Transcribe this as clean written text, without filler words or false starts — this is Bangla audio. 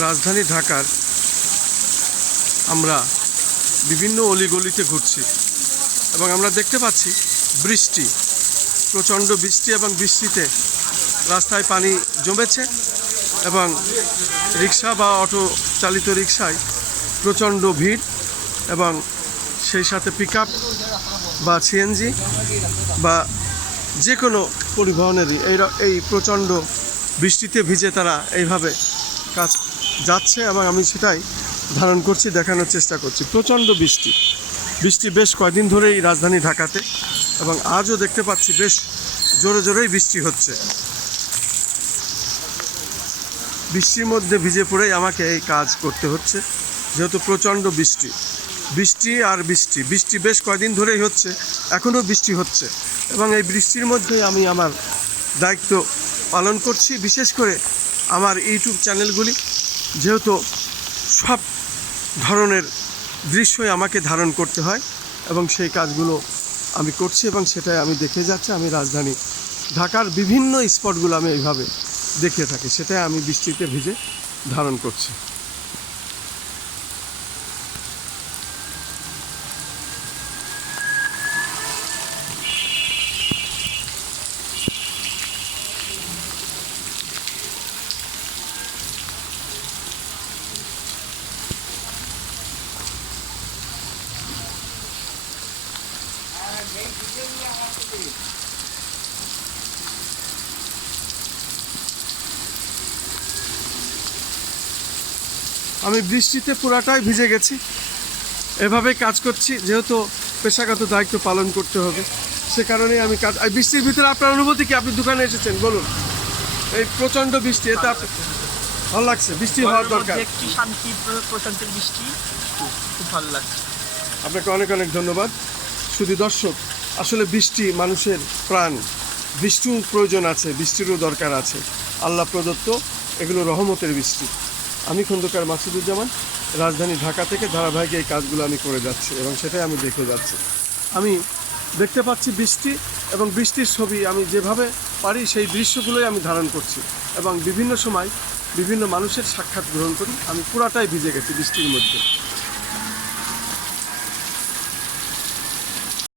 রাজধানী ঢাকার আমরা বিভিন্ন অলিগলিতে ঘুরছি এবং আমরা দেখতে পাচ্ছি বৃষ্টি, প্রচণ্ড বৃষ্টি, এবং বৃষ্টিতে রাস্তায় পানি জমেছে এবং রিক্সা বা অটো চালিত রিক্সায় প্রচণ্ড ভিড়, এবং সেই সাথে পিকআপ বা সিএনজি বা যে কোনো পরিবহনেরই এই প্রচণ্ড বৃষ্টিতে ভিজে তারা এইভাবে কাজ যাচ্ছে, এবং আমি সেটাই ধারণ করছি, দেখানোর চেষ্টা করছি। প্রচণ্ড বৃষ্টি বেশ কয়েকদিন ধরেই রাজধানী ঢাকাতে, এবং আজও দেখতে পাচ্ছি বেশ জোরে জোরেই বৃষ্টি হচ্ছে। বৃষ্টির মধ্যে ভিজে পড়েই আমাকে এই কাজ করতে হচ্ছে, যেহেতু প্রচণ্ড বৃষ্টি আর বৃষ্টি বেশ কয়েকদিন ধরেই হচ্ছে, এখনও বৃষ্টি হচ্ছে, এবং এই বৃষ্টির মধ্যেই আমি আমার দায়িত্ব পালন করছি। বিশেষ করে আমার ইউটিউব চ্যানেলগুলি, যেহেতু সব ধরনের দৃশ্যই আমাকে ধারণ করতে হয়, এবং সেই কাজগুলো আমি করছি, এবং সেটাই আমি দেখে যাচ্ছি। আমি রাজধানী ঢাকার বিভিন্ন স্পটগুলো আমি এইভাবে দেখে থাকি, সেটাই আমি বৃষ্টিতে ভিজে ধারণ করছি। আমি বৃষ্টিতে পুরাটাই ভিজে গেছি, এভাবে কাজ করছি, যেহেতু পেশাগত দায়িত্ব পালন করতে হবে, সে কারণেই আমি কাজ। বৃষ্টির ভিতরে আপনার অনুভূতি কি? আপনি দোকানে এসেছেন, বলুন। এই প্রচণ্ড বৃষ্টি, এতে আপনার ভালো লাগছে? বৃষ্টি হওয়ার দরকার। একটি শান্তি, প্রশান্তির বৃষ্টি, খুব ভালো লাগছে। আপনাকে অনেক অনেক ধন্যবাদ। শুধু দর্শক, আসলে বৃষ্টি মানুষের প্রাণ, বৃষ্টির প্রয়োজন আছে, বৃষ্টিরও দরকার আছে। আল্লাহ প্রদত্ত এগুলো রহমতের বৃষ্টি। আমি খন্দকার মাসুদুজ্জামান, রাজধানী ঢাকা থেকে ধারাবাহিক এই কাজগুলো আমি করে যাচ্ছি, এবং সেটাই আমি দেখে যাচ্ছি। আমি দেখতে পাচ্ছি বৃষ্টি, এবং বৃষ্টির ছবি আমি যেভাবে পারি সেই দৃশ্যগুলোই আমি ধারণ করছি, এবং বিভিন্ন সময় বিভিন্ন মানুষের সাক্ষাৎ গ্রহণ করি। আমি পুরাটাই ভিজে গেছি বৃষ্টির মধ্যে।